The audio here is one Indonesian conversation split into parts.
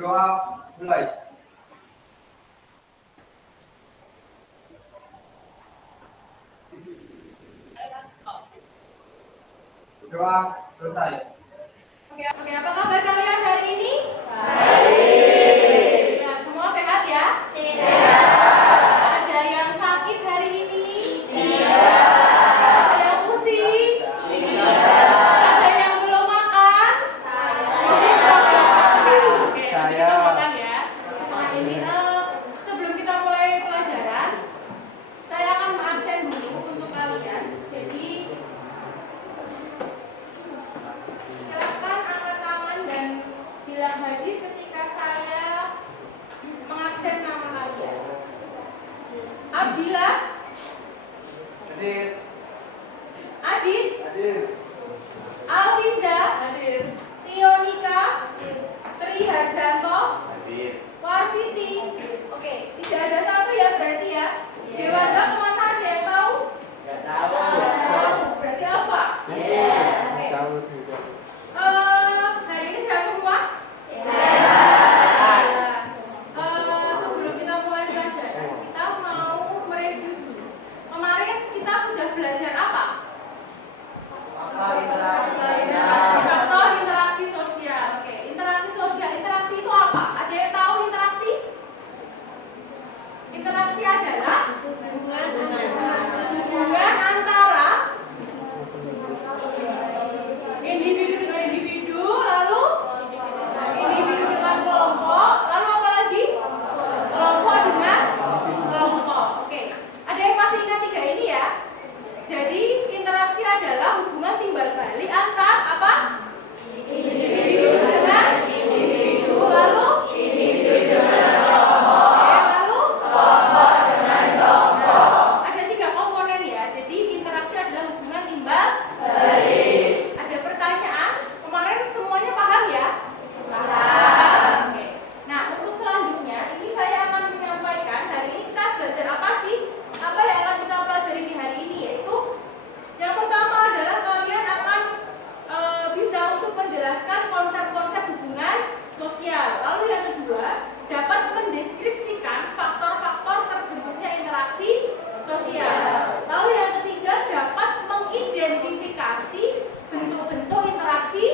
Doa mulai. Doa selesai. Oke, apa kabar kalian hari ini? Baik. Ya, semua sehat ya? Sehat. Ada yang sakit hari ini? Tidak. Ada yang pusing? Tidak. Ada yang belum makan? Oke, nanti kita makan ya. Setelah ini, sebelum kita mulai pelajaran, saya akan absen dulu untuk kalian. Jadi silakan angkat tangan dan bilang hadir ketika saya mengabsen nama kalian. Abdillah, Hadir. Adit, Hadir. Alfiza, Tionika, Tri Harjanto, Hadir. Warsiti. Oke, tidak ada satu ya berarti ya. Dewanda kemana, ada yang tahu? Tidak tahu. Tahu, berarti apa? Oke. Tahu tidak. Hari ini sehat semua? Sehat. Sebelum kita mulai belajar, kita mau mereview dulu. Kemarin kita sudah belajar apa? Faktor interaksi sosial. Oke, interaksi sosial. Interaksi itu apa? Ada yang tahu interaksi? Interaksi adalah hubungan antara individu dengan individu, lalu individu dengan kelompok, lalu apa lagi? Kelompok dengan kelompok. Oke, ada yang masih ingat tiga ini ya? Jadi interaksi adalah hubungan timbal balik antar apa? Individu dengan individu, lalu lalu ada tiga komponen ya. Jadi interaksi adalah hubungan timbal balik. Ada pertanyaan? Kemarin semuanya paham ya? Oke. Nah, untuk selanjutnya ini saya akan menyampaikan hari ini kita belajar apa sih? Apa yang akan kita pelajari di hari ini, yaitu yang pertama adalah kalian akan bisa untuk menjelaskan konsep-konsep hubungan sosial. Lalu yang kedua, dapat mendeskripsikan faktor-faktor terbentuknya interaksi sosial. Lalu yang ketiga, dapat mengidentifikasi bentuk-bentuk interaksi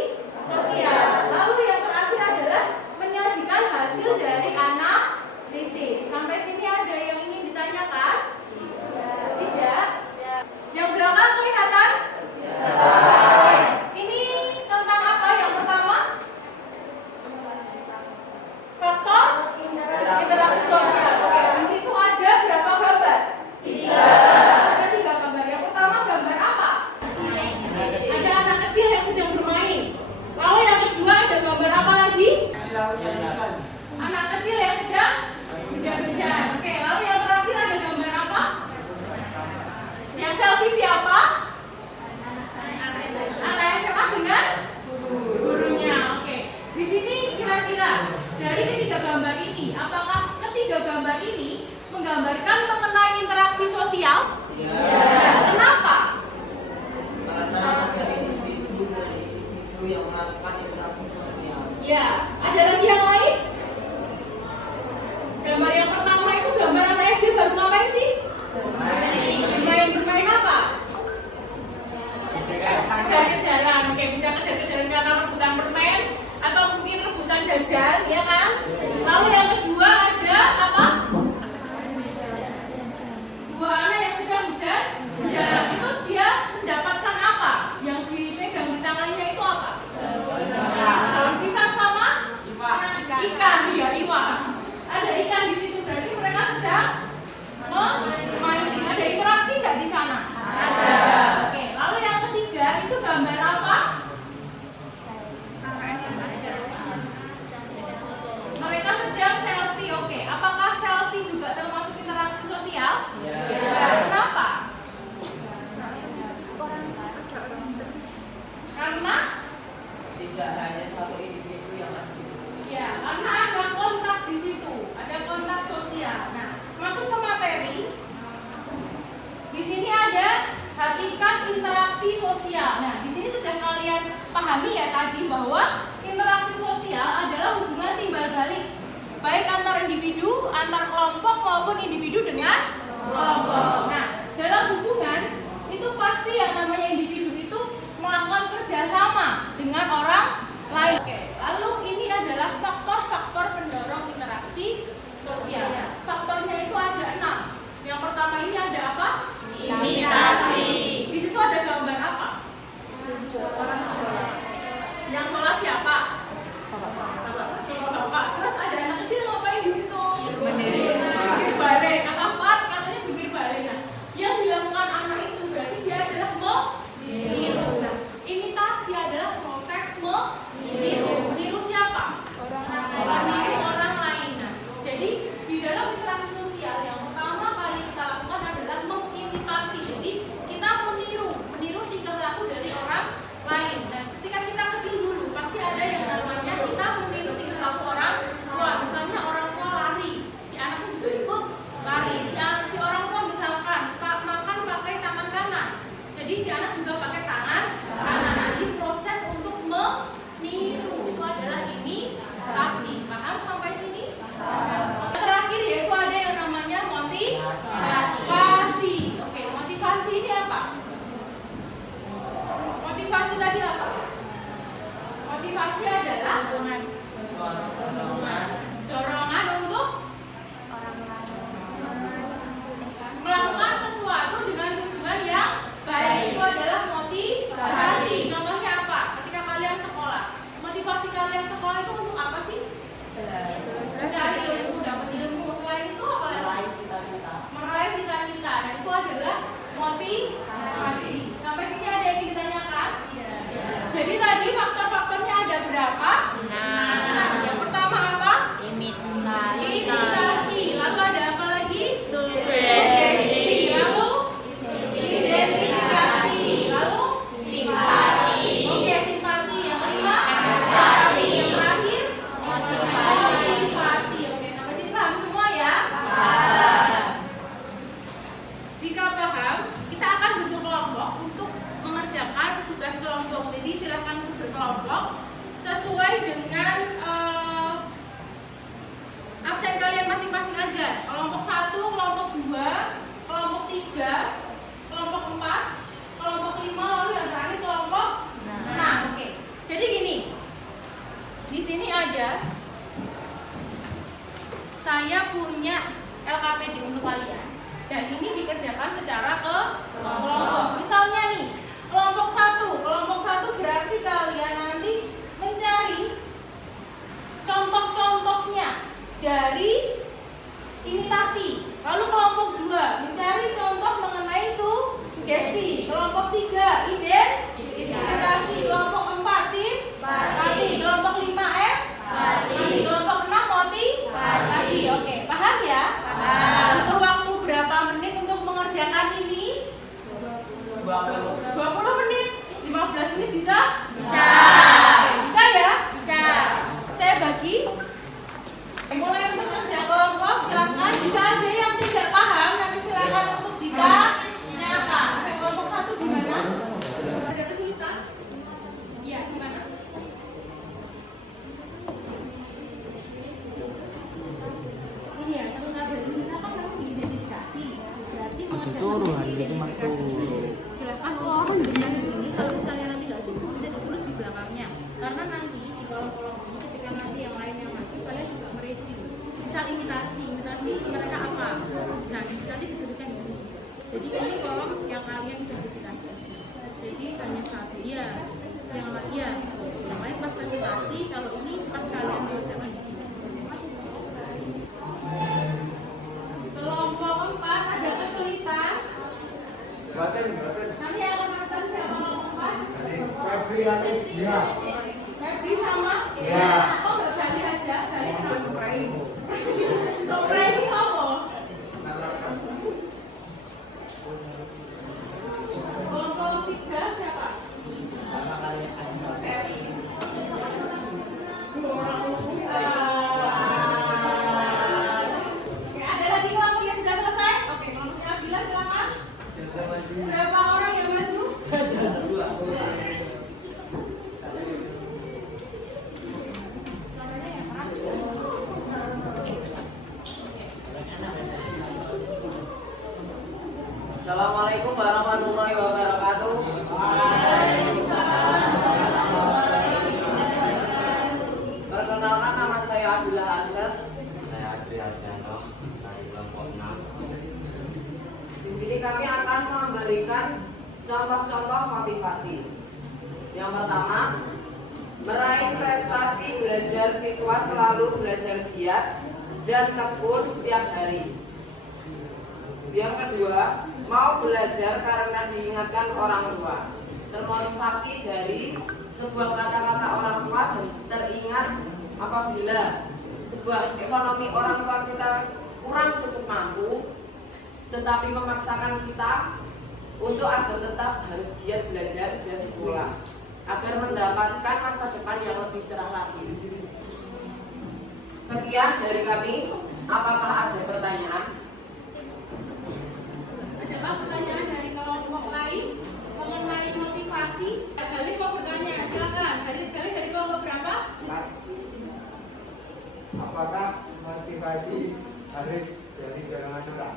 sosial. Lalu yang terakhir adalah menyajikan hasil dari analisis. Sampai sini ada yang ingin ditanyakan? Tidak. Yang belakang kelihatan? Oke. Ini tentang apa yang pertama? Faktor interaksi sosial. Oke, di situ ada berapa gambar? Ada 3 gambar. Yang pertama gambar apa? Ada anak kecil yang sedang bermain. Lalu yang kedua ada gambar apa lagi? Anak kecil yang sedang hujan-hujan. Oke, lalu yang terakhir ada gambar apa? Yang selfie siapa? Anak SMA dengan gurunya. Oke. Di sini kira-kira dari ketiga gambar ini, apakah ketiga gambar ini menggambarkan mengenai interaksi sosial? Ya. Kenapa? Karena ada individu yang melakukan interaksi sosial. Ya. Ada lagi yang lain? Gambar yang pertama itu gambar anak SD baru ngapain sih? Bermain apa? Kejar-kejaran. Oke, bisa kejar-kejaran karena rebutan permen atau mungkin rebutan jajan, ya kan? Lalu yang kedua ada apa? Dua anak yang sedang hujan. Itu dia mendapatkan apa? Yang dipegang di tangannya itu apa? Pisang sama ikan, iya, iwak. Ada ikan di situ, berarti mereka sedang memancing. Ada interaksi nggak di sana? Ada. Oke, lalu yang ketiga itu gambar apa? Mereka sedang selfie. Oke, apakah selfie juga termasuk interaksi sosial? Ya. Kenapa? Karena Tidak hanya satu individu yang ada di situ. ya, karena ada kontak di belajar. Kelompok 1, kelompok 2, kelompok 3, kelompok 4, kelompok 5, lalu yang terakhir kelompok 6. Oke. Jadi gini. Di sini ada saya punya LKPD untuk kalian. Dan ini dikerjakan secara kelompok. Misalnya nih, kelompok 1 berarti kalian nanti mencari contoh-contohnya dari imitasi. Lalu kelompok 2 mencari contoh mengenai sugesti. Kelompok 3 identifikasi. Kelompok 4 simpati. Kelompok 5 kelompok 6 motivasi. Oke, paham ya? Butuh waktu berapa menit untuk mengerjakan ini? 20 menit. 15 menit bisa? Bisa ya? Saya bagi. Mulai untuk kerja kelompok, silakan. Jika ada yang tidak paham, nanti silakan untuk ditanyakan. Oke, kelompok 1 gimana? Ada kesulitan? Iya, gimana? Ini ya, satu tabel ini kan memang diidentifikasi. Berarti mengerjakan silakan tolong dengan di sini. Kalau misalnya nanti nggak cukup bisa ditulis di belakangnya. Karena nanti di kolom-kolom ini ketika nanti yang lain yang maju, kalian juga mereview. Misal imitasi mereka apa? Nah, di sini nanti dituliskan di sini. Jadi ini kolom yang kalian identifikasi aja. Jadi hanya satu ya, yang lain pas presentasi. Kalau ini pas kalian mengerjakan di sini. Kelompok 4 ada kesulitan. Nanti akan masuk siapa kelompok 4? Febri sama? Ya. Kok nggak Gali aja? Gali sama Topra ini apa? Kelompok 3 siapa? Ferry. Oke, ada lagi kelompok yang sudah selesai? Oke, kelompoknya Bila silakan. Berapa orang yang maju? Assalamualaikum warahmatullahi wabarakatuh. Perkenalkan, nama saya Abdullah Arsyad. Saya Adri Arjano dari kelompok 6. Di sini kami akan memberikan contoh-contoh motivasi. Yang pertama, meraih prestasi belajar siswa selalu belajar giat dan tekun setiap hari. Yang kedua, mau belajar karena diingatkan orang tua. Termotivasi dari sebuah kata-kata orang tua dan teringat apabila sebuah ekonomi orang tua kita kurang cukup mampu, tetapi memaksakan kita untuk agar tetap harus giat belajar dan sekolah agar mendapatkan masa depan yang lebih cerah lagi. Sekian dari kami. Apakah ada pertanyaan? Ada Pak pertanyaan dari kelompok lain mengenai motivasi? Gali mau bertanya, silakan. Gali dari kelompok berapa? Apakah motivasi harus dari dorongan orang?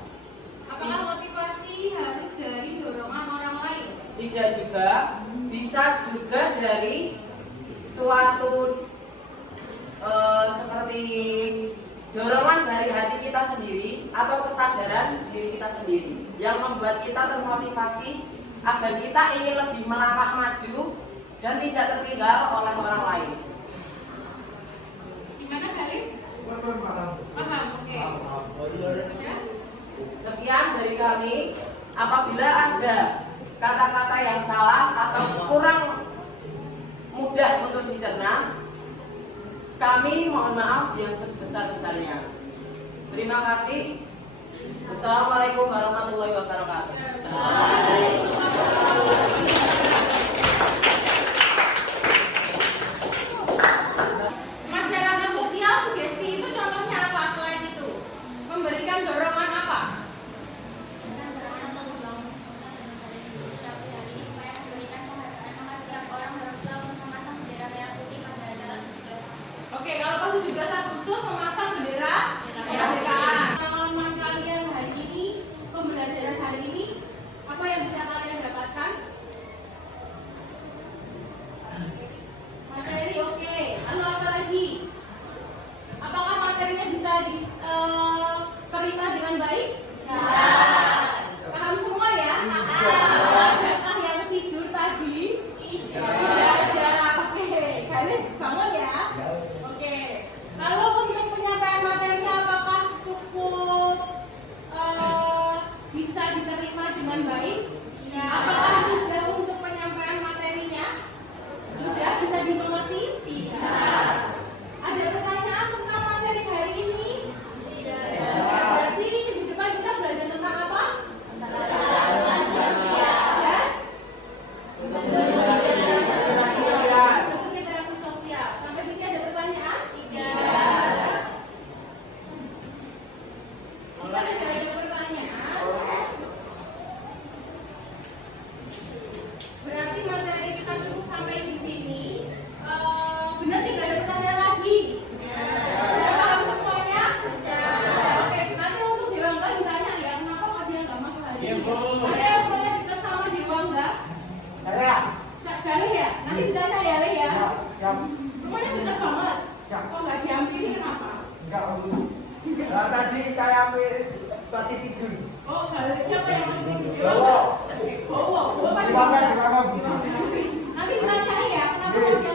Apakah motivasi harus dari dorongan orang lain? Tidak juga, bisa juga dari suatu seperti dorongan dari hati kita sendiri atau kesadaran diri kita sendiri yang membuat kita termotivasi agar kita ingin lebih melangkah maju dan tidak tertinggal oleh orang lain. Gimana Gali? Paham, oke. Ya? Sekian dari kami. Apabila ada kata-kata yang salah atau kurang mudah untuk dicerna, kami mohon maaf yang sebesar-besarnya. Terima kasih. Wassalamualaikum warahmatullahi wabarakatuh. Masyarakat sosial sugesti itu contohnya apa selain itu? Memberikan dorongan apa? Oke, kalau pas 17 Agustus memasang bendera kemerdekaan. Enggak, Om. Nah, tadi saya ambil pasti tidur. Oh, kalau siapa yang masih tidur? Bawa. Bawa, bawa. Di mana, Bu? Nanti bilang saya ya, kenapa Iya. kamu